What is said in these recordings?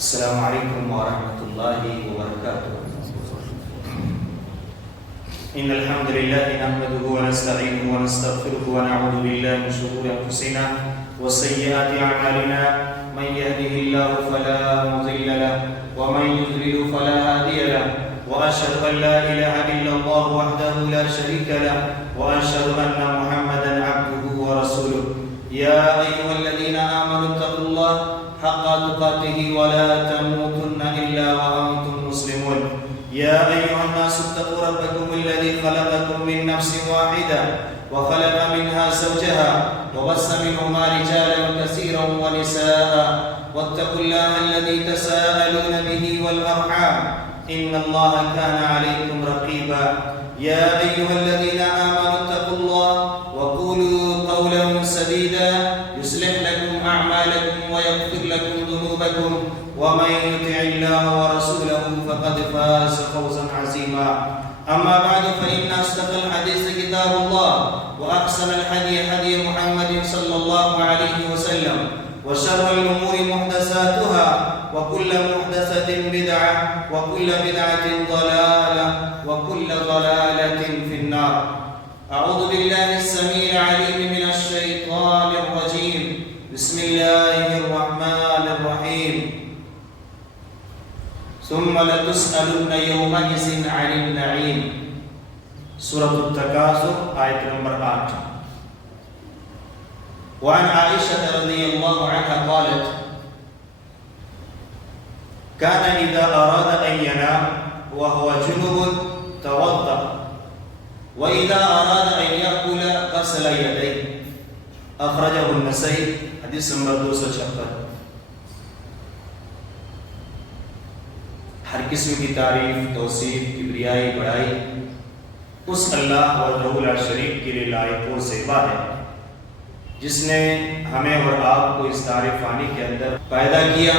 السلام علیکم ورحمۃ اللہ وبرکاتہ۔ ان الحمد للہ نحمده ونستعینه ونستغفره ونعوذ باللہ من شرور انفسنا وسیئات اعمالنا، من يهده الله فلا مضل له ومن يضلل فلا هادي له، واشهد ان لا اله الا الله وحده لا شريك له، واشهد ان محمدا عبده ورسوله۔ یا ایھا الذین آمنوا اتقوا اللہ حق تقاته ولا تموتن الا وانتم مسلمون۔ یا ایھا الناس اتقوا ربکم الذی خلقکم من نفس واحدہ وخلق منها زوجها وبث منهما رجالا كثيرا ونساء واتقوا الله الذي تساءلون به والارحام ان الله كان عليكم رقيبا۔ یا ایھا الذین آمنوا اتقوا الله وقولوا قولا سديدا يصلح لكم اعمالكم ويغفر لكم ذنوبكم ومن يطع الله ورسوله فقد فاز فوزا عظيما۔ اما بعد فان اصدق الحديث كتاب الله واحسن الهدي هدي محمد صلى الله عليه وسلم، وشر الامور محدثاتها وكل محدثة بدعة وكل بدعة ضلالة وكل ضلالة في النار۔ اعوذ بالله السميع العليم من الشيطان الرجيم، بسم الله الرحمن الرحيم۔ ثم لتسألن يومئذ عن النعيم۔ سورة التكاثر آیت نمبر 8۔ وعن عائشة رضي الله عنها قالت كان إذا أراد أن ينام وهو جنب توضأ وإذا أراد أن يأكل غسل يديه۔ أخرجه النسائی، حدیث نمبر 256۔ ہر قسم کی تعریف، توصیف، کبریائی، بڑائی اس اللہ وحدہ لا شریک کے لیے لائق و زیبا ہے، جس نے ہمیں اور آپ کو اس دار فانی کے اندر پیدا کیا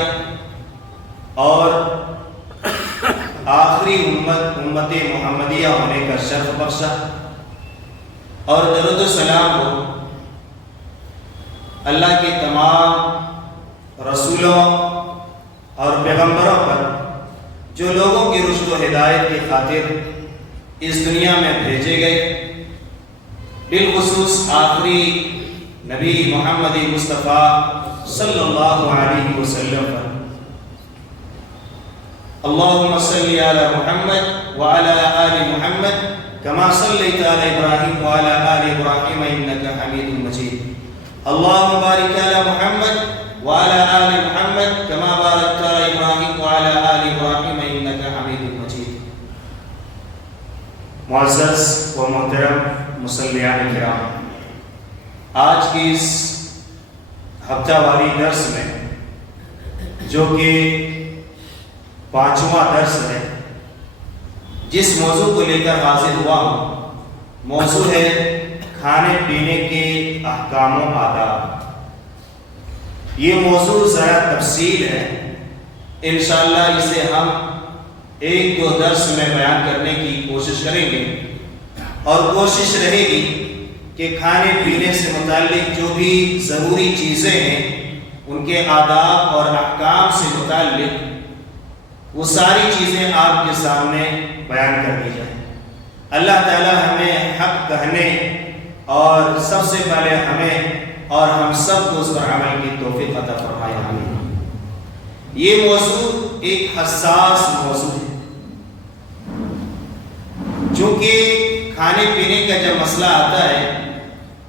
اور آخری امت محمدیہ ہونے کا شرف بخشا، اور درود و سلام ہو اللہ کے تمام رسولوں اور پیغمبروں پر جو لوگوں کی رشد و ہدایت کی خاطر اس دنیا میں بھیجے گئے، بالخصوص آخری نبی محمد مصطفیٰ صلی اللہ علیہ وسلم پر۔ اللهم صل على محمد وعلى آل محمد كما صليت على إبراهيم وعلى آل إبراهيم إنك حميد مجيد۔ اللهم بارك على محمد وعلى آل محمد كما باركت على إبراهيم وعلى آل إبراهيم إنك حميد مجيد۔ معزز و محترم مصلیان کرام، آج کی اس ہفتہ واری درس میں جو کہ 5واں درس ہے، جس موضوع کو لے کر حاضر ہوا ہوں، موضوع ہے کھانے پینے کے احکام و آداب۔ یہ موضوع ذرا تفصیل ہے، انشاءاللہ اسے ہم 1-2 درس میں بیان کرنے کی کوشش کریں گے، اور کوشش رہے گی کہ کھانے پینے سے متعلق جو بھی ضروری چیزیں ہیں ان کے آداب اور احکام سے متعلق وہ ساری چیزیں آپ کے سامنے بیان کر دی جائیں۔ اللہ تعالی ہمیں حق کہنے اور سب سے پہلے ہمیں اور ہم سب کو اس پر عمل کی توفیق عطا فرمائے، آمین۔ یہ موضوع ایک حساس موضوع ہے، چونکہ کھانے پینے کا جب مسئلہ آتا ہے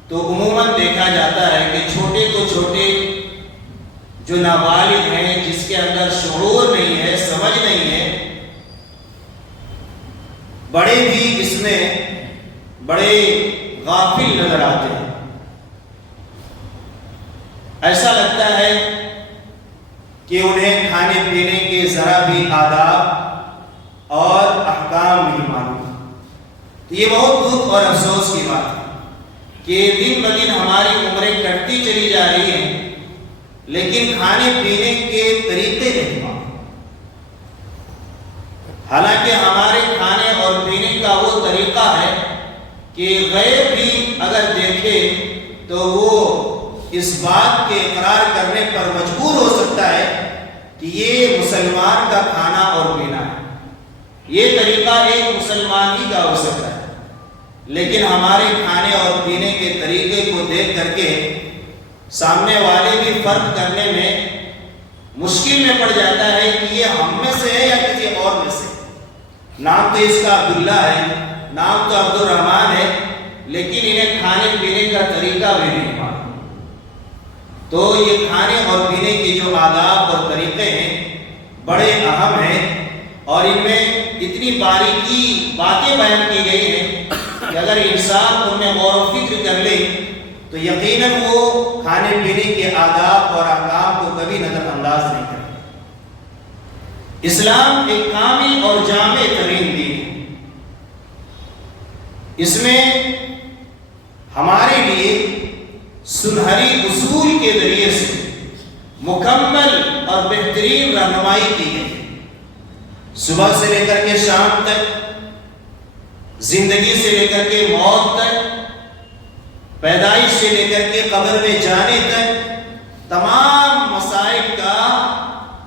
تو عموماً دیکھا جاتا ہے کہ چھوٹے تو چھوٹے جو نابالغ ہیں، جس کے اندر شعور نہیں ہے، سمجھ نہیں ہے، بڑے بھی اس میں بڑے غافل نظر آتے ہیں۔ ایسا لگتا ہے کہ انہیں کھانے پینے کے ذرا بھی آداب اور احکام نہیں معلوم۔ تو یہ بہت دکھ اور افسوس کی بات ہے کہ دن بدن ہماری عمریں کٹتی چلی جا رہی ہیں، لیکن کھانے پینے کے طریقے نہیں معلوم۔ حالانکہ ہمارے کھانے اور پینے کا وہ طریقہ ہے کہ غیر بھی اگر دیکھے تو وہ اس بات کے اقرار کرنے پر مجبور ہو سکتا ہے کہ یہ مسلمان کا کھانا اور پینا ہے، یہ طریقہ ایک مسلمان ہی کا ہو سکتا ہے، لیکن ہمارے کھانے اور پینے کے طریقے کو دیکھ کر کے سامنے والے بھی فرق کرنے میں مشکل میں پڑ جاتا ہے کہ یہ ہم میں سے ہے یا کسی اور میں سے۔ نام تو اس کا عبداللہ ہے، نام تو عبد الرحمن ہے، لیکن انہیں کھانے پینے کا طریقہ بھی نہیں معلوم۔ تو یہ کھانے اور پینے کے جو آداب اور طریقے ہیں بڑے اہم ہیں، اور ان میں اتنی باریکی باتیں بیان کی گئی ہیں کہ اگر انسان ان میں غور و فکر کر لے تو یقیناً وہ کھانے پینے کے آداب اور احکام کو کبھی نظر انداز نہیں کرے۔ اسلام ایک کامل اور جامع ترین دین ہے، اس میں ہمارے لیے سنہری اصول کے ذریعے سے مکمل اور بہترین رہنمائی کی ہے۔ صبح سے لے کر کے شام تک، زندگی سے لے کر کے موت تک، پیدائش سے لے کر کے قبر میں جانے تک، تمام مسائل کا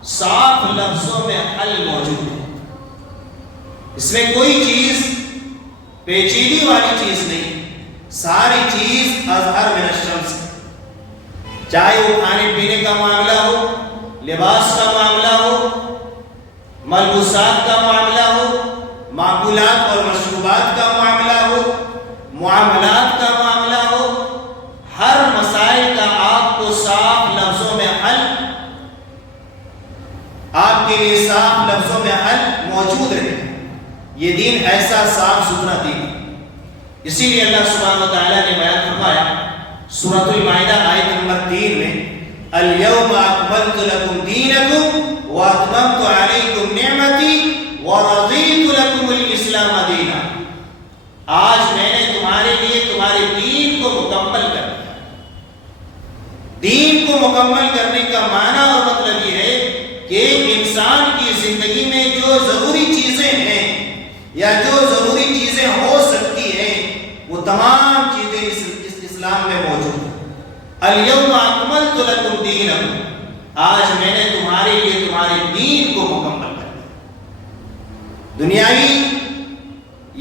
صاف لفظوں میں حل موجود ہے۔ اس میں کوئی چیز پیچیدگی والی چیز نہیں، ساری چیز اظہر من الشمس، چاہے وہ کھانے پینے کا معاملہ ہو، لباس کا معاملہ ہو، ملبوسات کا معاملہ ہو، معقولات اور مشروبات کا معاملہ ہو، معاملات کا معاملہ ہو، ہر مسائل کا آپ کو صاف لفظوں میں حل، آپ کے لیے صاف لفظوں میں حل موجود رہے۔ یہ دین ایسا صاف ستھرا دین ہے، اسی لیے اللہ سبحانہ و تعالیٰ نے بیان فرمایا سورۃ المائدہ آیت نمبر 3 میں، اليوم اکملت لکم دینکم واتممت علیکم نعمتی ورضیت لکم الاسلام دینا۔ آج میں نے تمہارے لیے تمہارے دین کو مکمل کر دیا۔ دین کو مکمل کرنے کا معنی اور مطلب یہ ہے کہ ایک انسان کی زندگی میں جو ضروری چیزیں ہیں یا جو ضروری چیزیں ہو سکتی ہیں وہ تمام چیزیں اس اسلام میں موجود ہیں۔ الیوم اکملت لکم دینکم، آج میں نے تمہارے لیے تمہارے دین کو مکمل کر دیا۔ دنیاوی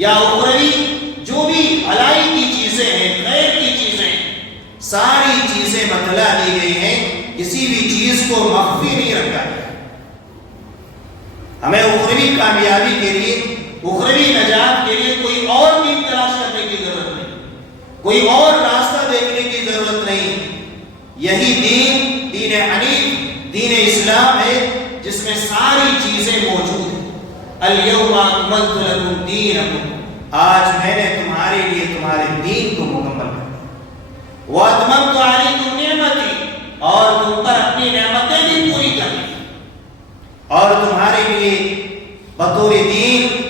یا اخروی جو بھی بھلائی کی چیزیں ہیں، خیر کی چیزیں، ساری چیزیں بتلا دی گئی ہیں، کسی بھی چیز کو مخفی نہیں رکھا گیا۔ ہمیں اخروی کامیابی کے لیے، اخروی نجات کے لیے کوئی اور دین تلاش کرنے کی ضرورت نہیں، کوئی اور راستہ دیکھنے کی ضرورت نہیں۔ یہی دین، دین حنیف، دین اسلام ہے جس میں ساری چیزیں موجود ہیں۔ الیوم اکملت لکم دینکم، آج میں نے تمہارے لیے تمہارے دین کو مکمل کر دیا۔ واتممت علیکم نعمتی، اور تم پر اپنی نعمتیں بھی پوری کر دی، اور تمہارے لیے بطور دین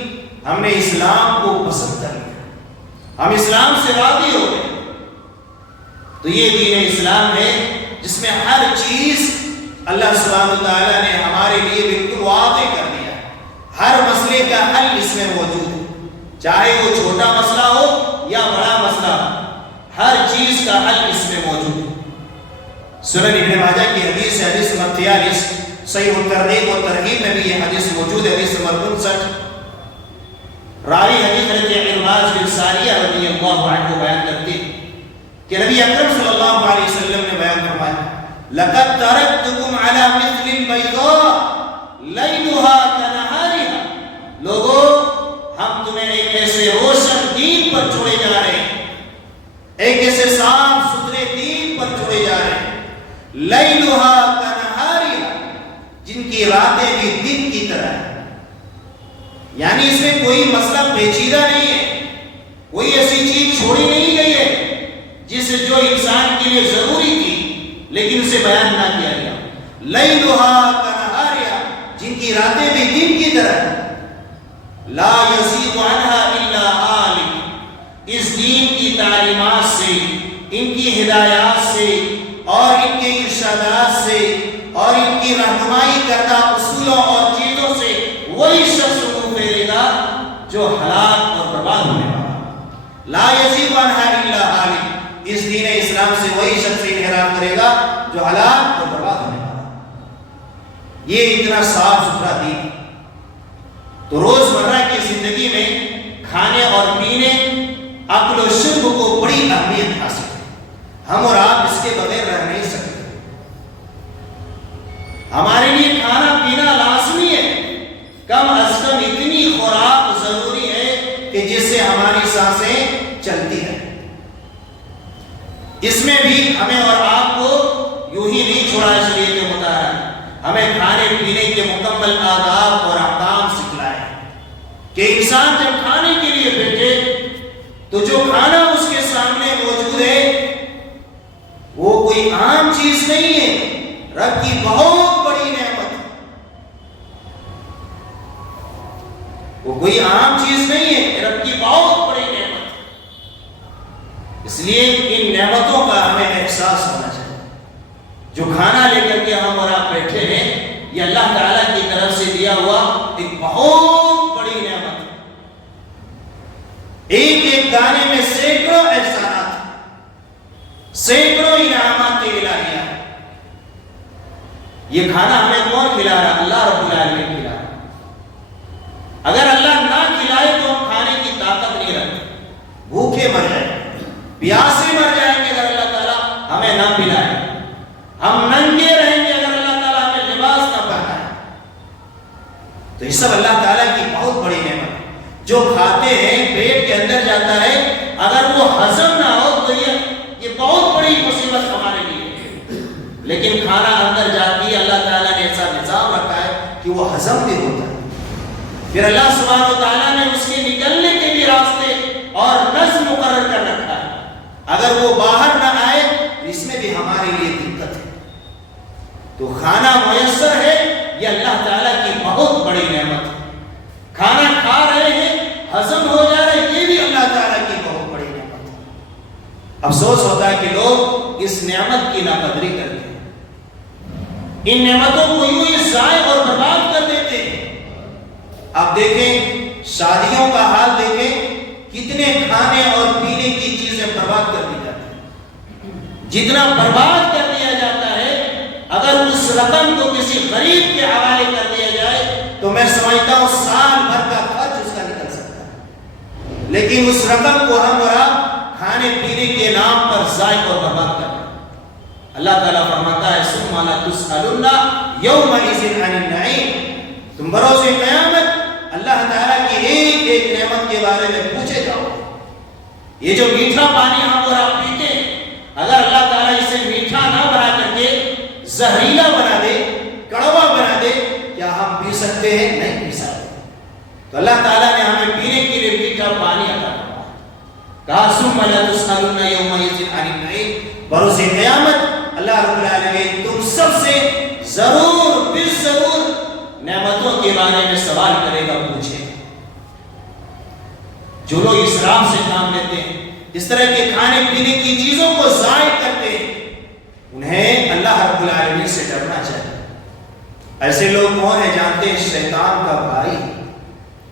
ہم نے اسلام کو پسند کر لیا، ہم اسلام سے راضی ہو گئے۔ تو یہ دین اسلام ہے جس میں ہر چیز اللہ سبحانہ وتعالیٰ نے ہمارے لیے بالکل واضح کر دیا ہے۔ ہر مسئلے کا حل اس میں موجود ہے، چاہے وہ چھوٹا مسئلہ ہو یا بڑا مسئلہ، ہر چیز کا حل اس میں موجود ہے۔ سنن ابن ماجہ کی حدیث ہے، حدیث نمبر 43، صحیح الترغیب و ترغیب میں بھی یہ حدیث موجود ہے، حدیث نمبر 59۔ راوی حدیث حضرت عرباض بن ساریہ رضی اللہ عنہ بیان کرتے ہیں کہ نبی اکرم صلی اللہ علیہ وسلم نے بیان فرمایا، لقد ترکتکم علی مثل البیضاء لیلها کنہارها، لوگوں ہم تمہیں ایک ایسے روشن دین پر چھوڑے جا رہے ہیں، ایک ایسے صاف ستھرے دین پر چھوڑے جا رہے ہیں، لیلها کنہارها، جن کی راتیں بھی دن کی طرح ہیں۔ یعنی اس میں کوئی مسئلہ پیچیدہ نہیں ہے، کوئی ایسی چیز چھوڑی نہیں گئی ہے جو انسان کے لیے ضروری تھی لیکن اسے بیان نہ کیا گیا۔ لیلها کنہارها، جن کی راتیں بھی دن کی طرح، لا یزیغ عنها الا ہالک، اس دین کی تعلیمات سے، ان کی ہدایات سے اور ان کے ارشادات سے اور ان کی رہنمائی کردہ اصولوں اور چیزوں سے وہی شخص منہ پھیرے گا جو ہلاک اور برباد ہونے والا۔ لا یزیغ عنها الا ہالک، اس دین اسلام سے وہی شخص انحراف کرے گا جو ہلاک اور برباد ہونے والا۔ یہ اتنا صاف ستھرا دین. تو روزمرہ کی زندگی میں کھانے اور پینے، عقل و شرب کو بڑی اہمیت حاصل ہے. ہم اور آپ اس کے بغیر رہ نہیں سکتے. ہمارے لیے کھانا پینا لازمی ہے. کم از کم اتنی خوراک ضروری ہے کہ جس سے ہماری سانسیں چلتی ہیں. اس میں بھی ہمیں اور آپ کو یوں ہی نہیں چھوڑا ہے شریعت مطہرہ. ہمیں کھانے پینے کے مکمل آداب اور احکام سکھلائے کہ انسان جب کھانے کے لیے بیٹھے تو جو کھانا اس کے سامنے موجود ہے وہ کوئی عام چیز نہیں ہے، رب کی بہت بڑی نعمت ہے. وہ کوئی عام چیز نہیں ہے، رب کی بہت بڑی نعمت ہے. اس لیے ان نعمتوں کا ہمیں احساس ہونا چاہیے. جو کھانا لے کر کے ہم اور آپ بیٹھے ہیں یہ اللہ تعالیٰ کی طرف سے دیا ہوا ایک بہت بڑی نعمت ہے. ایک ایک دانے میں سینکڑوں احسانات، سینکڑوں انعامات الہیہ. یہ کھانا ہمیں کون کھلا رہا؟ اللہ رب العالمین کھلا رہا. اگر اللہ نہ کھلائے تو ہم کھانے کی طاقت نہیں رکھتے، بھوکے مر جائیں گے، پیاسے مر جائیں گے اگر اللہ تعالیٰ ہمیں نہ پلائے. ہم ننگے رہیں گے اگر اللہ تعالیٰ ہمیں لباس نہ پہنائے. تو یہ سب اللہ تعالیٰ کی بہت بڑی نعمت ہے. جو کھاتے ہیں پیٹ کے اندر جاتا ہے، اگر وہ ہضم نہ ہو تو یہ بہت بڑی مصیبت ہمارے لیے. لیکن کھانا اندر جاتی ہے، اللہ تعالیٰ نے ایسا نظام رکھا ہے کہ وہ ہضم بھی ہوتا ہے. پھر اللہ سبحانہ و تعالیٰ نے اس کے نکلنے کے بھی راستے اور نظم مقرر کر رکھا ہے. اگر وہ باہر نہ آئے تو اس میں بھی ہمارے لیے دقت ہے. تو کھانا میسر ہے، یہ اللہ تعالیٰ کی بہت بڑی نعمت ہے. کھانا کھا رہے ہیں، ہضم ہو جا رہے ہیں، یہ بھی اللہ تعالیٰ کی بہت بڑی نعمت ہے. افسوس ہوتا ہے کہ لوگ اس نعمت کی ناقدری کرتے ہیں، ان نعمتوں کو یوں ہی ضائع اور برباد کر دیتے ہیں. آپ دیکھیں شادیوں کا حال دیکھیں، کتنے کھانے اور پینے کی چیزیں برباد کر دی جاتی ہیں. جتنا برباد کر دیا جاتا ہے، اگر اس رقم کو کسی غریب کے حوالے کر دیا جائے تو میں سمجھتا ہوں سال بھر کا خرچ اس کا نکل سکتا ہے. لیکن اس رقم کو ہم اور آپ کھانے پینے کے نام پر ضائع اور برباد کر دیں. اللہ تعالیٰ فرماتا ہے ثم لتسألن یومئذ عن النعیم. تم بروز قیامت اللہ تعالیٰ کی ایک ایک نعمت کے بارے میں پوچھے جاؤ. یہ جو میٹھا پانی ہم اور آپ پیتے ہیں، اگر اللہ تعالیٰ اسے میٹھا نہ بنا کر کے زہریلا بنا دے، کڑوا بنا دے، کیا ہم پی سکتے ہیں؟ نہیں پی سکتے. تو اللہ تعالیٰ نے ہمیں پینے کے لیے میٹھا پانی عطا فرمایا. کہا ثم لتسألن یومئذ عن النعیم. بروز قیامت اللہ رب العالمین تم سب سے ضرور بالضرور نعمتوں کے بارے میں سوال کرے گا، پوچھے. جو لوگ اسراف سے کام لیتے ہیں، اس طرح کے کھانے پینے کی چیزوں کو ضائع کرتے ہیں، انہیں اللہ رب العالمین سے ڈرنا چاہیے. ایسے لوگ کون ہیں جانتے ہیں؟ شیطان کا بھائی.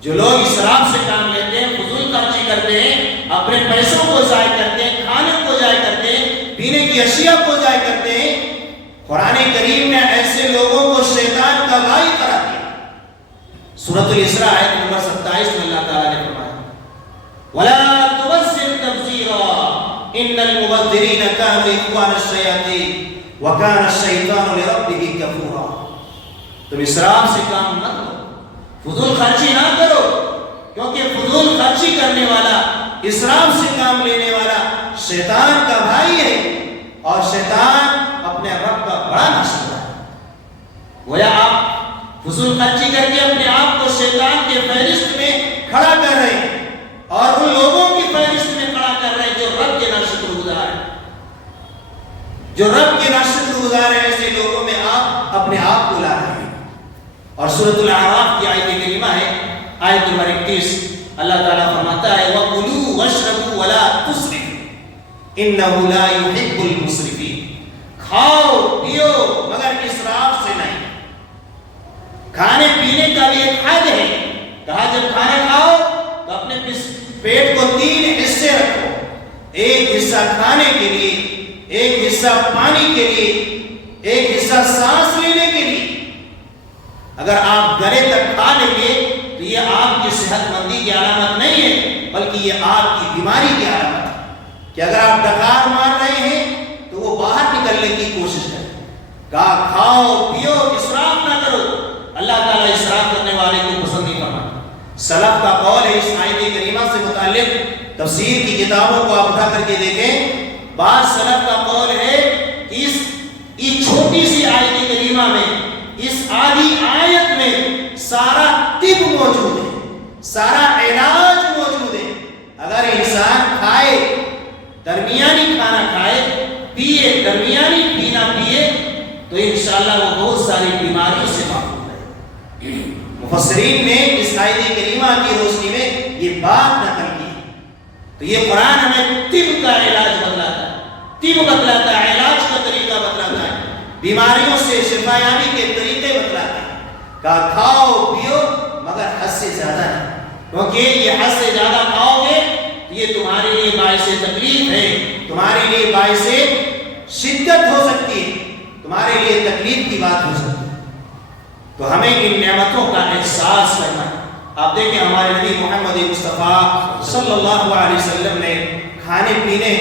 جو لوگ اسراف سے کام لیتے ہیں، فضول خرچی کرتے ہیں، اپنے پیسوں کو ضائع کرتے ہیں، کھانے کو ضائع کرتے ہیں، پینے کی اشیاء کو ضائع کرتے ہیں، قرآن کریم نے ایسے لوگوں کو شیطان کا بھائی قرار دیا. سورۃ الاسراء آیت نمبر 27 میں اللہ تعالیٰ نے فرمایا وَلَا تُبَذِّرْ تَبْذِيرًا إِنَّ الْمُبَذِّرِينَ كَانُوا إِخْوَانَ الشَّيَاطِينِ وَكَانَ الشَّيْطَانُ لِرَبِّهِ كَفُورًا. تم اسراف سے کام نہ کرو، فضول خرچی نہ کرو، کیونکہ فضول خرچی کرنے والا، اسراف سے کام لینے والا شیطان کا بھائی ہے، اور شیطان اپنے رب کا بڑا ناشکرا ہے. گویا آپ فضول خرچی کر کے اپنے آپ کو شیطان کے فہرست میں کھڑا کر رہے ہیں، اور ان لوگوں کی فہرست میں کھڑا کر رہے ہیں جو رب کے ناشکر گزار ہیں. جو رب کے ناشکر گزار ہیں، ایسے لوگوں میں آپ اپنے آپ کو لا رہے ہیں. اور سورۃ الاعراف کی آیت کریمہ ہے، آیت نمبر 31. اللہ تعالیٰ فرماتا ہے وَكُلُوا وَاشْرَبُوا وَلَا تُسْرِفُوا إِنَّهُ لَا يُحِبُّ الْمُسْرِفِينَ. کھاؤ پیو مگر اسراف سے نہیں. کھانے پینے کا بھی ایک حد ہے. کہا جب کھانا کھاؤ تو اپنے پیٹ کو 3 حصے رکھو. ایک حصہ کھانے کے لیے، ایک حصہ پانی کے لیے، ایک حصہ سانس لینے کے لیے. اگر آپ گلے تک کھا لیں گے تو یہ آپ کی صحت مندی کی علامت نہیں ہے، بلکہ یہ آپ کی بیماری کی علامت ہے کہ اگر آپ ڈکار مار رہے ہیں تو وہ باہر نکلنے کی کوشش کریں۔ کہا کھاؤ پیو، اسراف نہ کرو۔ اللہ تعالیٰ اسراف کرنے والے کو پسند نہیں کرتا۔ سلف کا قول ہے اس آیت کریمہ سے متعلق، تفسیر کی کتابوں کو آپ اٹھا کر کے دیکھیں، بعض سلف کا قول ہے کہ اس چھوٹی سی آیت کریمہ میں، اس آدھی آیت میں سارا طب موجود ہے، سارا علاج موجود ہے۔ اگر انسان کھائے، درمیانی کھانا کھائے، پیے، درمیانی پینا پیے، تو انشاءاللہ وہ بہت ساری بیماریوں سے محفوظ ہے۔ مفسرین نے اس آیت کریمہ کی روشنی میں یہ بات نقل کی۔ تو یہ قرآن ہمیں طب کا علاج بتلاتا ہے، طب بتلاتا ہے، علاج کا طریقہ بتلاتا ہے، بیماریوں سے شفا یابی کے طریقے بتلاتا ہے۔ کہا کھاؤ پیو مگر حد سے زیادہ نہیں، کیونکہ یہ حد سے زیادہ کھاؤ گے تو یہ تمہارے لیے باعث تکلیف ہے، تمہارے لیے باعث شدت ہو سکتی ہے، تمہارے لیے تکلیف کی بات ہو سکتی ہے۔ تو ہمیں ان نعمتوں کا احساس کرنا ہے۔ آپ دیکھیں ہمارے نبی محمد مصطفیٰ صلی اللہ علیہ وسلم نے کھانے پینے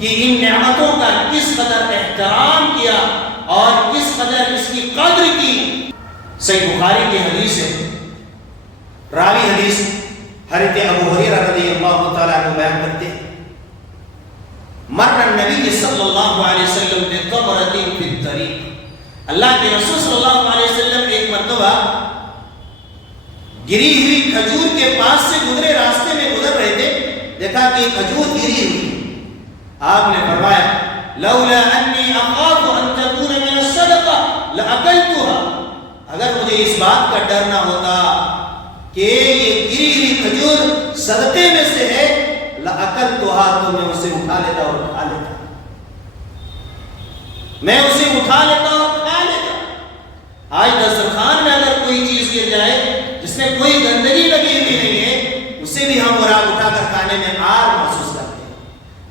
کی ان نعمتوں کا کس قدر احترام کیا اور کس قدر اس کی قدر کی۔ صحیح بخاری کی حدیث ہے، راوی حدیث حضرت ابو ہریرہ رضی اللہ تعالیٰ عنہ بیان کرتے ہیں، مر النبی صلی اللہ علیہ وسلم بقبرۃ فی الطریق، اللہ کے رسول صلی اللہ علیہ وسلم ایک مرتبہ گری ہوئی کھجور کے پاس سے گزرے، راستے میں گزر رہے تھے، دیکھا کہ کھجور گری ہوئی، آپ نے فرمایا لولا انی اخاف ان تکون من الصدقہ لاکلتها، اگر مجھے اس بات کا ڈر نہ ہوتا کہ یہ گری ہوئی کھجور صدقے میں سے ہے، لاکلتها، تو میں اسے اٹھا لیتا اور کھا لیتا، میں اسے اٹھا لیتا اور کھا لیتا۔ آج دسترخوان میں اگر کوئی چیز گر جائے جس میں کوئی گندگی لگی ہوئی نہیں ہے، اسے بھی ہم اٹھا کر کھانے میں آر محسوس کرتے ہیں۔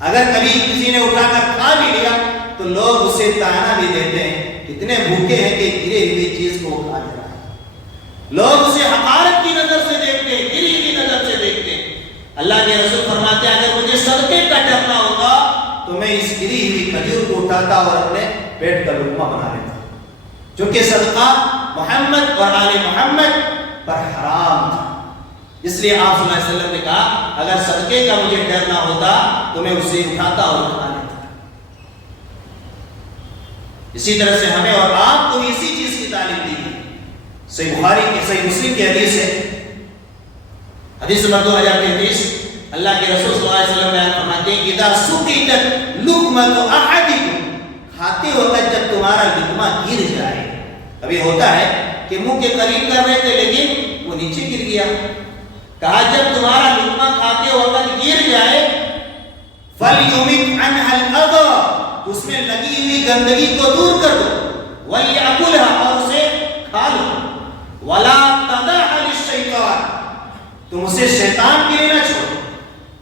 اگر کبھی کسی نے اٹھا کر کھا بھی لیا تو لوگ اسے تانا بھی دیتے ہیں، کتنے بھوکے ہیں کہ گری ہوئی چیز کو کھا لے رہا ہے۔ لوگ اسے حقارت کی نظر سے دیکھتے ہیں، گری کی نظر سے دیکھتے ہیں۔ اللہ کے رسول فرماتے ہیں اگر مجھے صدقے کا ڈر نہ ہوتا تو میں اس گری ہوئی کھجور کو اٹھاتا اور اپنے پیٹ کا لقمہ بنا لیتا، چونکہ صدقہ محمد اور آل محمد پر حرام تھا۔ اس لیے آپ صلی اللہ علیہ وسلم نے کہا اگر صدقے کا مجھے ڈر نہ ہوتا تو میں اسے اٹھاتا اور کھا لیتا۔ اسی طرح سے ہمیں اور آپ کو اسی چیز کی تعلیم دی گئی۔ صحیح بخاری کی، صحیح مسلم کی حدیث ہے، حدیث نمبر 2033، اللہ کے رسول صلی اللہ علیہ وسلم بیان فرماتے ہیں اذا سقطت لقمۃ احدکم، کھاتے وقت جب تمہارا لقمہ گر جائے، ابھی ہوتا ہے کہ منہ کے قریب کر رہے تھے لیکن وہ نیچے گر گیا، کہا جب تمہارا لقمہ کھاتے وقت گر جائے فَلْيُمِتْ عَنْهَا الْأَذَى، اس میں لگی ہوئی گندگی کو دور کر دو، وَلْيَأْكُلْهَا، اور اسے کھا لو، وَلَا تَدَعْهَا لِلشَّيْطَانِ، تم اسے شیطان کے لیے نہ چھوڑو۔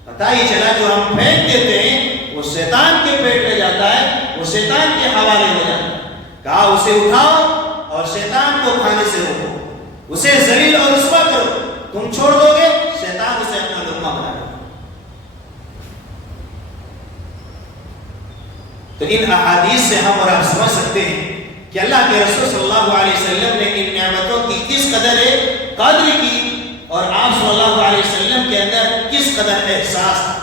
پتہ ہی چلا جو ہم پھینک دیتے ہیں وہ شیطان کے پیٹ میں جاتا ہے، وہ شیطان کے حوالے ہو جاتا ہے۔ کہا اسے اٹھاؤ اور شیطان کو کھانے سے روکو، اسے ذلیل اور رسوا کرو، تم چھوڑ دو گے شیطان اسے اپنا لقمہ بنا لے گا۔ تو ان احادیث سے ہم اور آپ سمجھ سکتے ہیں کہ اللہ کے رسول صلی اللہ علیہ وسلم نے ان نعمتوں کی کس قدر قدر کی اور آپ صلی اللہ علیہ وسلم کے اندر کس قدر احساس تھا۔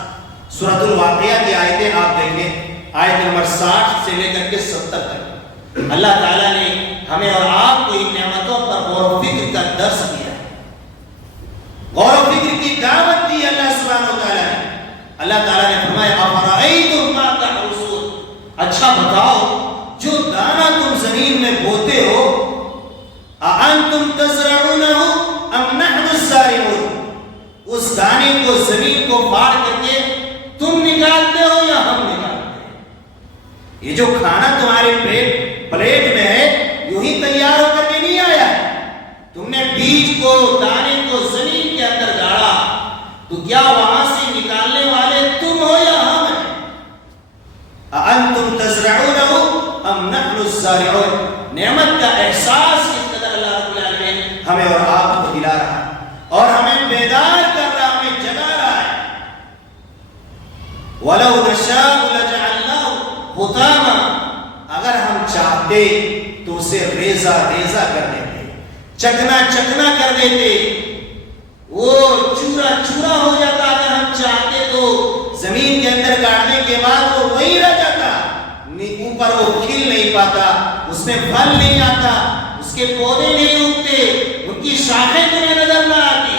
سورۃ الواقعہ کی آیتیں آپ دیکھیں، آیت نمبر 60 سے لے کر کے 70 تک اللہ تعالیٰ نے ہمیں اور آپ کو ان نعمتوں پر غور و فکر کا درس دیا ہے، غور و فکر کی دعوت دی اللہ سبحانہ و تعالیٰ نے۔ اللہ تعالیٰ نے فرمایا افرأیتم ما تحرثون، اچھا بتاؤ جو دانہ تم زمین میں بوتے ہو، اانتم تزرعونہ ام نحن الزارعون، اس دانے کو زمین کو پاڑ کر کے تم نکالتے ہو یا ہم نکالتے ہیں؟ یہ جو کھانا تمہارے پلیٹ میں ہے یوں ہی تیار ہو کر کے نہیں آیا ہے، تم نے بیج کو دانے کو زمین کے اندر گاڑا، تو کیا وہاں سے نکالنے والے تم ہو یا ہم ہیں؟ اانتم تزرعونہ ام نحن الزارعون، نعمت کا احساس کس قدر اللہ رب العالمین چاہتے تو اسے ریزہ ریزہ کر دیتے، چکنا چکنا کر دیتے، وہ چورا چورا ہو جاتا اگر ہم چاہتے تو، زمین کے اندر گاڑنے کے بعد وہ وہی رہ جاتا، اوپر وہ کھل نہیں پاتا، اس میں پھل نہیں آتا، اس کے پودے نہیں اگتے، ان کی شاخیں تمہیں نظر نہ آتی،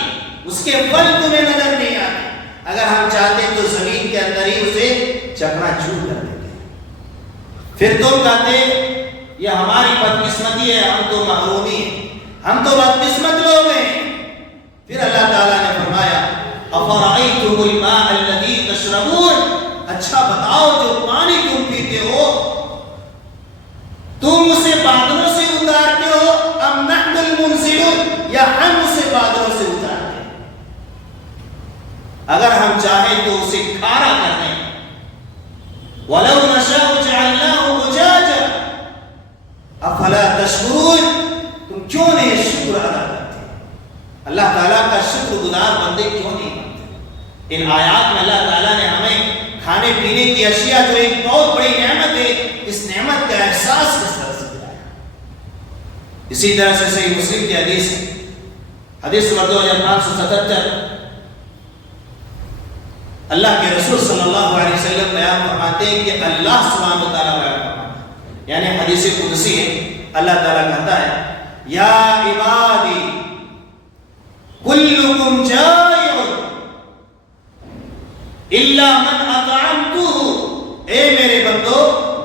اس کے پھل تمہیں نظر نہیں آتے۔ اگر ہم چاہتے تو زمین کے اندر ہی اسے چکنا چور کر دیتے۔ پھر تم کہتے یہ ہماری بدقسمتی ہے، ہم تو محرومی ہیں، ہم تو بدقسمت لوگ ہیں۔ پھر اللہ تعالیٰ نے فرمایا افرأیتم الماء الذی تشربون، اچھا بتاؤ جو پانی تم پیتے ہو تم اسے بادلوں سے اتارتے ہو ام نحن المنزلون، یا ہم اسے بادلوں سے اتارتے ہیں؟ اگر ہم چاہیں تو اسے کھارا کر دیں، وَلَوْ نَشَاءُ جَعَلْنَاهُ أُجَاجًا أَفَلَا تَشْكُرُونَ، تم کیوں نہیں شکر ادا کرتے؟ اللہ تعالیٰ کا شکر گزار بندے کیوں نہیں بنتے؟ ان آیات میں اللہ تعالیٰ نے ہمیں کھانے پینے کی اشیاء جو ایک بہت بڑی نعمت ہے، اس نعمت کا احساس کس طرح سے دلایا۔ اسی طرح سے صحیح مسلم کی حدیث ہے، حدیث نمبر 2577، اللہ کے رسول صلی اللہ علیہ وسلم بیان فرماتے ہیں کہ اللہ سبحانہ و تعالیٰ بیان فرماتا ہے، یعنی حدیث قدسی ہے، اللہ تعالیٰ کہتا ہے یا عبادی کلکم جائع الا من اطعمتہ، اے میرے بندو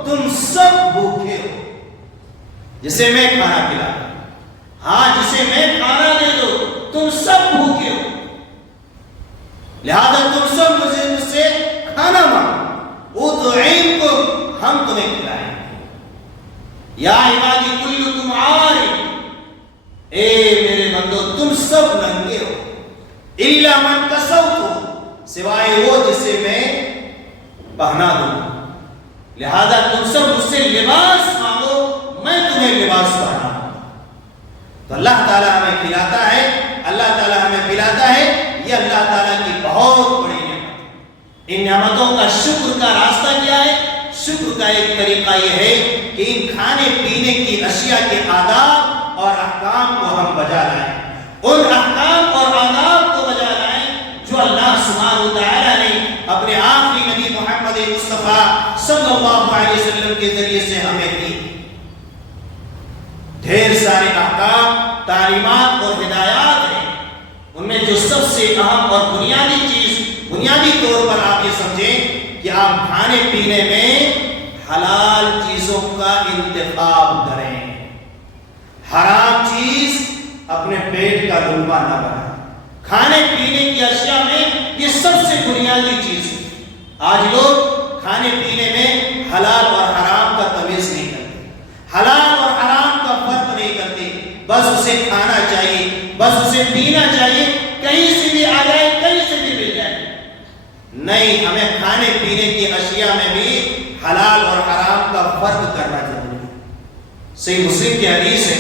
تم سب بھوکے ہو جسے میں کھانا کھلا، ہاں جسے میں کھانا دے دو، تم سب بھوکے ہو، لہذا تم سب مجھ سے کھانا مانگو، اطعمکم، ہم تمہیں کھلائیں گے۔ یا عبادی کلکم عاری، اے میرے بندو تم سب ننگے ہو، الا من کسوتہ، سوائے وہ جسے میں پہنا دوں، لہذا تم سب مجھ سے لباس مانگو، میں تمہیں لباس پہنا دوں۔ تو اللہ تعالیٰ ہمیں کھلاتا ہے، اللہ تعالیٰ ہمیں پلاتا ہے، یہ اللہ تعالیٰ کی بہت بڑی نعمت ہے۔ ان نعمتوں کا شکر کا راستہ کیا ہے؟ شکر کا ایک طریقہ یہ ہے کہ ان کھانے پینے کی اشیاء کے آداب اور احکام کو ہم بجا لائیں، ان احکام اور آداب کو بجا لائیں جو اللہ سبحانہ و تعالیٰ نے اپنے آخری نبی محمد مصطفیٰ صلی اللہ علیہ وسلم کے ذریعے سے ہمیں دی۔ ڈھیر سارے احکام، تعلیمات اور ہدایات ہیں، ان میں جو سب سے اہم اور بنیادی چیز، بنیادی طور پر آپ یہ سمجھیں کہ آپ کھانے پینے میں حلال چیزوں کا انتخاب کریں، حرام چیز اپنے پیٹ کا لقمہ نہ بنائیں۔ کھانے پینے کی اشیاء میں یہ سب سے بنیادی چیز ہے۔ آج لوگ کھانے پینے میں حلال اور حرام کا تمیز نہیں کرتے، حلال اور حرام کا فرق نہیں کرتے، بس اسے کھانا چاہیے، بس اسے پینا چاہیے، کہیں سے بھی آ جائے، کہیں سے بھی مل جائے۔ نہیں، ہمیں کھانے پینے کی اشیاء میں بھی حلال اور حرام کا فرق کرنا ضروری ہے۔ صحیح مسلم کی حدیث ہے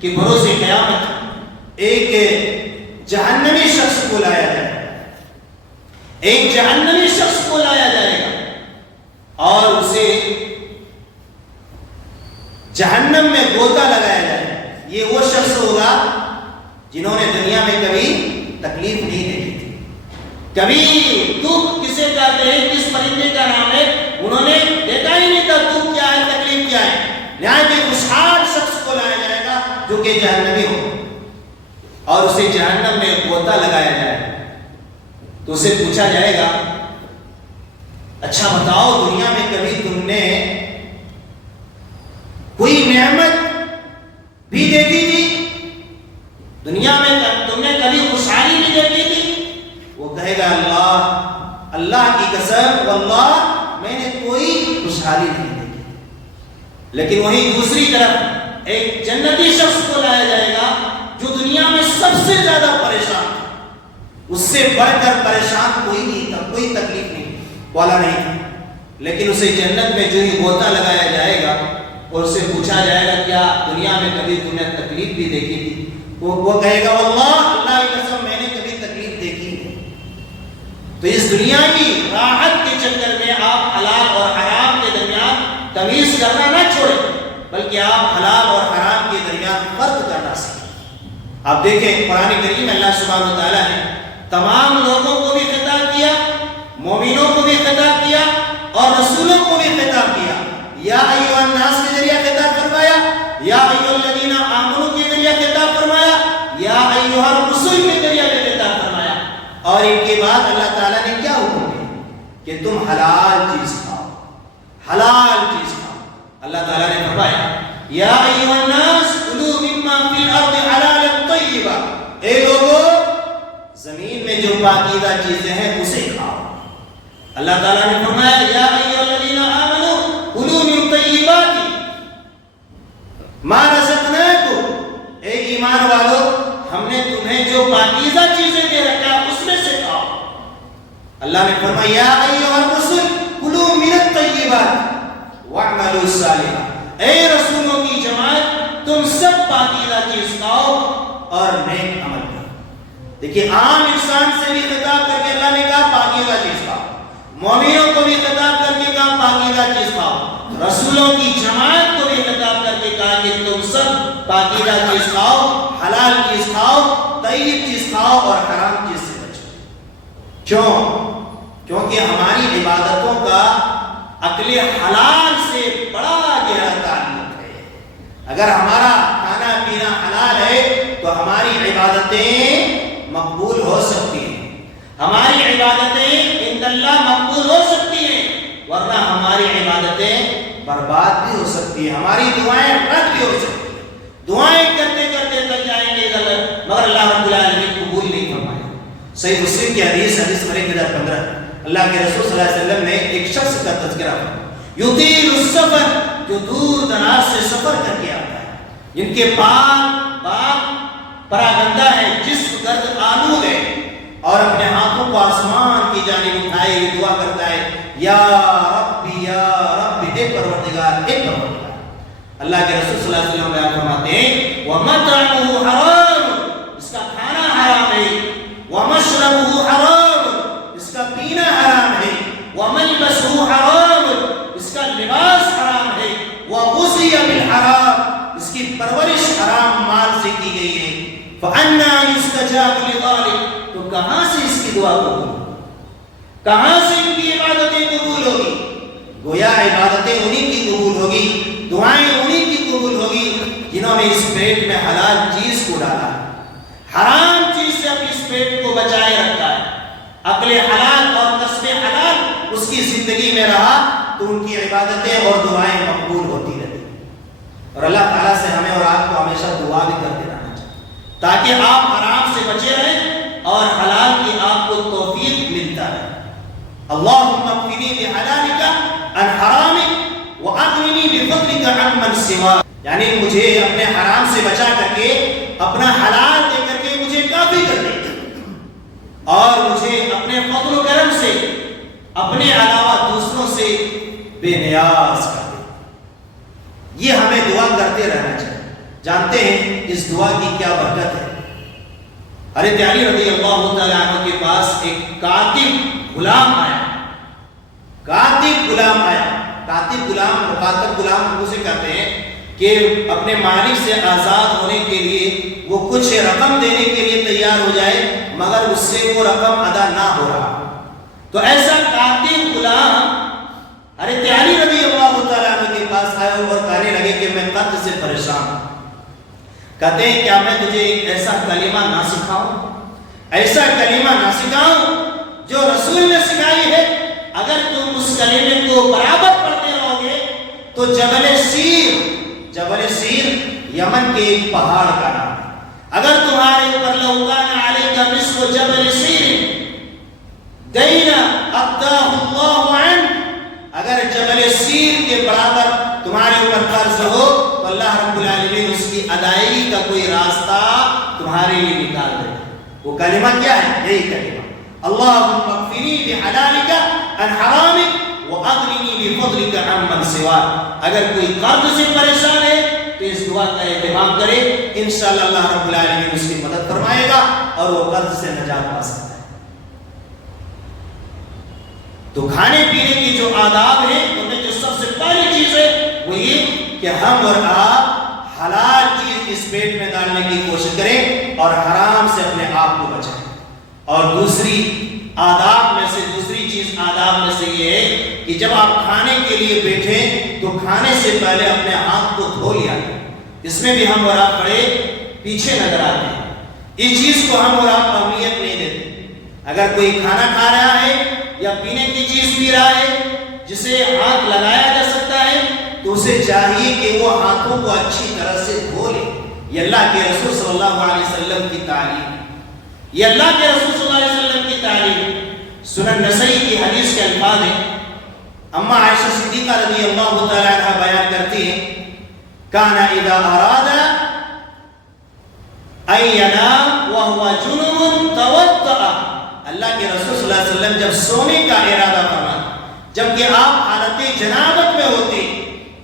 کہ بروز قیامت ایک جہنمی شخص کو لایا جائے گا، ایک جہنمی شخص کو لایا جائے گا اور اسے جہنم میں گوتا لگایا جائے گا۔ یہ وہ شخص ہوگا جنہوں نے دنیا میں کبھی تکلیف نہیں دیکھی تھی، کبھی دکھ کسے کہتے ہیں، کس پرندے کا نام ہے، انہوں نے دیکھا ہی نہیں تھا دکھ کیا ہے، تکلیف کیا ہے۔ نہایت ہی خوشحال شخص کو لایا جائے گا جو کہ جہنمی ہو، اور اسے جہنم میں غوطہ لگایا جائے تو اسے پوچھا جائے گا اچھا بتاؤ دنیا میں کبھی تم نے کوئی نعمت بھی دیکھی تھی، دنیا میں تم نے کبھی خوشحالی بھی دیکھی تھی؟ وہ کہے گا اللہ کی قسم واللہ میں نے کوئی خوشحالی نہیں دیکھی۔ لیکن وہیں دوسری طرف ایک جنتی شخص کو لایا جائے گا جو دنیا میں سب سے زیادہ پریشان تھا، اس سے بڑھ کر پریشان کوئی نہیں تھا، کوئی تکلیف نہیں والا نہیں تھا، لیکن اسے جنت میں جو ہی غوطہ لگایا جائے گا اور اسے پوچھا جائے گا کیا دنیا میں کبھی تم نے تکلیف بھی دیکھی تھی؟ وہ کہے گا واللہ اللہ کی قسم میں نے کبھی تکلیف دیکھی نہیں۔ تو اس دنیا کی راحت کے چکر میں آپ حلال اور حرام کے درمیان تمیز کرنا نہ چھوڑیں، بلکہ آپ حلال اور حرام کے درمیان فرق کرنا سیکھیں۔ آپ دیکھیں قرآن کریم میں اللہ سبحانہ و تعالیٰ نے تمام لوگوں کو بھی خطاب کیا، مومنوں کو بھی خطاب کیا اور رسولوں کو بھی خطاب کیا۔ یا ایھا الناس کے ذریعے خطاب فرمایا، یا ایھا الذین آمنوا کے ذریعے خطاب فرمایا، یا ایھا الرسل کے ذریعے خطاب فرمایا۔ اور ان کے بعد اللہ تعالیٰ نے کیا حکم دیا کہ تم حلال چیز کھاؤ، حلال چیز کھاؤ۔ اللہ تعالیٰ نے فرمایا یا ایھا الناس کلوا مما فی الارض حلالا طیبا، اے لوگو زمین میں جو پاکیزہ چیزیں ہیں اسے کھاؤ۔ اللہ تعالیٰ نے فرمایا یا ایھا الذین آمنوا کلوا من طیبات ما رزقناکم، اے ایمان والو ہم نے تمہیں جو پاکیزہ چیزیں دے رکھا اس میں سے کھاؤ۔ اللہ نے فرمایا یا ایھا الرسل کلوا من الطیبات واعملوا صالحا، اے رسولوں کی جماعت تم سب پاکیزہ چیز کھاؤ اور نیک عمل کرو۔ دیکھیے عام انسان سے بھی خطاب کر کے اللہ نے کہا پاکیزہ چیز کھاؤ، مومنوں کو بھی خطاب کر کے کہا پاکیزہ چیز کھاؤ، رسولوں کی جماعت کو بھی خطاب کر کے کہا کہ تم سب پاکیزہ چیز کھاؤ، حلال چیز کھاؤ، طیب چیز کھاؤ اور حرام چیز سے بچو۔ کیوں؟ کیونکہ ہماری عبادتوں کا عقل حلال سے بڑا گہرا تعلق ہے۔ اگر ہمارا کھانا پینا حلال ہے تو ہماری عبادتیں مقبول ہو سکتی ہیں، ہماری عبادتیں عند اللہ مقبول ہو سکتی ہیں، ورنہ ہماری عبادتیں برباد بھی ہو سکتی ہیں، ہماری دعائیں رد بھی ہو سکتی ہیں۔ دعائیں کرتے کرتے تک جائیں گے مگر اللہ رب العالمین قبول نہیں فرمائے۔ صحیح مسلم کی حدیث نمبر 1015، اللہ کے رسول صلی اللہ علیہ وسلم نے ایک شخص کا تذکرہ کیا یطیل السفر، جو دور دراز سے سفر کر کے آتا ہے، جن کے باغ پراگندہ ہے، جسم گرد آلود ہے، اور اپنے ہاتھوں کو آسمان کی جانب اٹھائے ہوئے دعا کرتا ہے یا ربی یا ربی، اے پروردگار اے پروردگار۔ اللہ کے رسول صلی اللہ علیہ وسلم بیان فرماتے ہیں وَمَطْعَمُهُ حَرَامٌ، اس کا کھانا حرام ہے، وَمَشْرَبُهُ حَرَامٌ، اس کا پینا حرام ہے، وَمَلْبَسُهُ حَرَامٌ، اس کا لباس حرام ہے، وَغُذِيَ بِالْحَرَامِ، اس کی پرورش حرام مال سے کی گئی ہے، فَأَنَّىٰ يُسْتَجَابُ لِذَلِكَ، تو کہاں سے اس کی دعا قبول ہوگی، کہاں سے ان کی عبادتیں قبول ہوگی؟ گویا عبادتیں انہی کی قبول ہوگی، دعائیں انہی کی قبول ہوگی جنہوں نے اس پیٹ میں حلال چیز کو ڈالا ہے، حرام چیز سے اپنے اس پیٹ کو بچائے رکھا ہے، عقل حلال اور قصد حلال اس کی زندگی میں رہا تو ان کی عبادتیں اور دعائیں مقبول ہوتی رہی۔ اور اللہ تعالیٰ سے ہمیں اور آپ کو ہمیشہ دعا بھی کرتے رہنا چاہیے تاکہ آپ حرام سے بچے رہیں اور حلال کی آپ کو توفیق ملتا رہے۔ اللہم اکفنی بحلالک عن حرامک واغننی بفضلک عمن سواک، یعنی مجھے اپنے حرام سے بچا کر کے اپنا حلال دے کر کے مجھے کافی کر دے اور مجھے اپنے فضل و کرم سے اپنے علاوہ دوسروں سے بے نیاز کر دے۔ یہ ہمیں دعا کرتے رہنا چاہیے۔ جانتے ہیں اس دعا کی کیا برکت ہے؟ حضرت علی رضی اللہ تعالیٰ عنہ کے پاس ایک کاتب غلام آیا، کاتب غلام آیا، کاتب غلام مخاطب غلام اسے کہتے ہیں کہ اپنے مالک سے آزاد ہونے کے لیے وہ کچھ رقم دینے کے لیے تیار ہو جائے مگر اس سے وہ رقم ادا نہ ہو رہا، تو ایسا کاتب غلام حضرت علی رضی اللہ تعالیٰ عنہ کے پاس آئے اور کہنے لگے کہ میں قرض سے پریشان ہوں۔ کہتے ہیں کیا میں تجھے ایک ایسا کلمہ نہ سکھاؤں، ایسا کلمہ نہ سکھاؤں جو رسول نے سکھائی ہے؟ اگر تم اس کلمے کو برابر پڑھتے رہو گے تو جبل سیر یمن کے ایک پہاڑ کا نام ہے، اگر تمہارے اوپر لو کان علیک مثل جبل سیر دین اداہ اللہ عنک، اگر جبل سیر کے برابر تمہارے اوپر قرض ہو تو اللہ رب العالمین اس کی ادائیگی کا کوئی راستہ تمہارے لیے نکال دے۔ وہ کلمہ کیا ہے؟ یہی کلمہ اللہم اکفنی بحلالک عن حرامک واغننی بفضلک عمن سواک۔ اگر کوئی قرض سے پریشان ہے تو اس دعا کا اہتمام کرے، انشاءاللہ اللہ رب العالمین اس کی مدد فرمائے گا اور وہ قرض سے نجات پا سکتا ہے۔ تو کھانے پینے کی جو آداب ہیں ان میں جو سب سے پہلی چیز ہے وہ یہ کہ ہم اور آپ حلال چیز اس پیٹ میں ڈالنے کی کوشش کریں اور حرام سے اپنے آپ کو بچائیں. اور دوسری چیز آداب میں سے یہ ہے کہ جب آپ کھانے کے لیے بیٹھیں تو کھانے سے پہلے اپنے ہاتھ کو دھو لیا کریں. اس میں بھی ہم اور آپ بڑے پیچھے نظر آتے ہیں. اس چیز کو ہم اور آپ اہمیت نہیں دیتے. اگر کوئی کھانا کھا رہا ہے یا پینے کی چیز پی رہا ہے جسے ہاتھ لگایا جا سکتا ہے تو اسے چاہیے کہ وہ ہاتھوں کو اچھی طرح سے دھو لے. یہ اللہ کے رسول صلی اللہ علیہ وسلم کی تعلیم. یہ اللہ کے رسول صلی اللہ علیہ وسلم کی تعلیم. سنن نسائی کی حدیث کے الفاظ ہیں. اما عائشہ صدیقہ رضی اللہ تعالی عنہ بیان کرتی ہیں کان اذا اراد ان ينام وهو جنب توضأ. اللہ کے رسول صلی اللہ علیہ وسلم جب سونے کا ارادہ فرماتے جبکہ آپ حالت جنابت میں ہوتے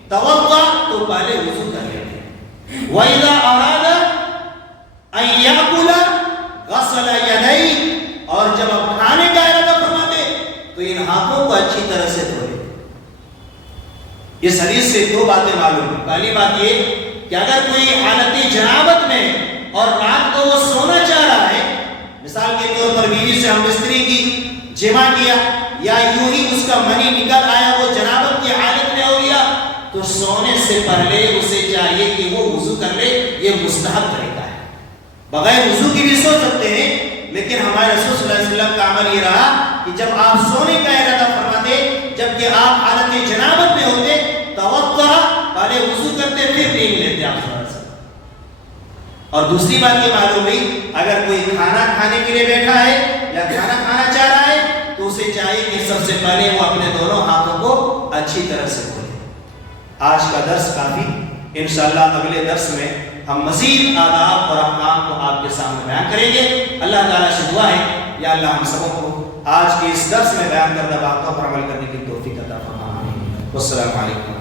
توضأ تو پہلے وضو کر لیتے. وَإِذَا أَرَادَ أَن يَأْكُلَ غَسَلَ يَدَيْهِ. اور جب آپ کھانے کا ارادہ فرماتے تو ان ہاتھوں کو اچھی طرح سے دھو لیتے. اس حدیث سے دو باتیں معلوم ہیں. پہلی بات یہ کہ اگر کوئی حالت جنابت میں اور رات کو وہ سونا چاہ رہا ہے, مثال کے طور پر بیوی سے ہم بستری کی جمع کیا یا یوں ہی اس کا منی نکل آیا, وہ جنابت کی حالت میں ہو گیا, تو سونے سے پہلے اسے چاہیے کہ وہ وضو کر لے. یہ مستحب طریقہ ہے. بغیر وضو کی بھی سو سکتے ہیں, لیکن ہمارے رسول صلی اللہ علیہ وسلم کا عمل یہ رہا کہ جب آپ سونے کا ارادہ فرماتے جبکہ آپ حالت جنابت میں ہوتے توضأ پہلے وضو کرتے پھر نیند لیتے آپ صلی اللہ علیہ وسلم. اور دوسری بات یہ معلوم ہوئی اگر کوئی کھانا کھانے کے لیے بیٹھا ہے یا کھانا کھانا چاہ رہا ہے تو اسے چاہیے کہ سب سے پہلے وہ اپنے دونوں ہاتھوں کو اچھی طرح سے دھو لے. آج کا درس کافی. انشاءاللہ اگلے درس میں ہم مزید آداب اور احکام کو آپ کے سامنے بیان کریں گے. اللہ تعالیٰ سے دعا ہے یا اللہ ہم سب کو آج کے اس درس میں بیان کردہ باتوں پر عمل کرنے کی توفیق عطا فرمائے. والسلام علیکم.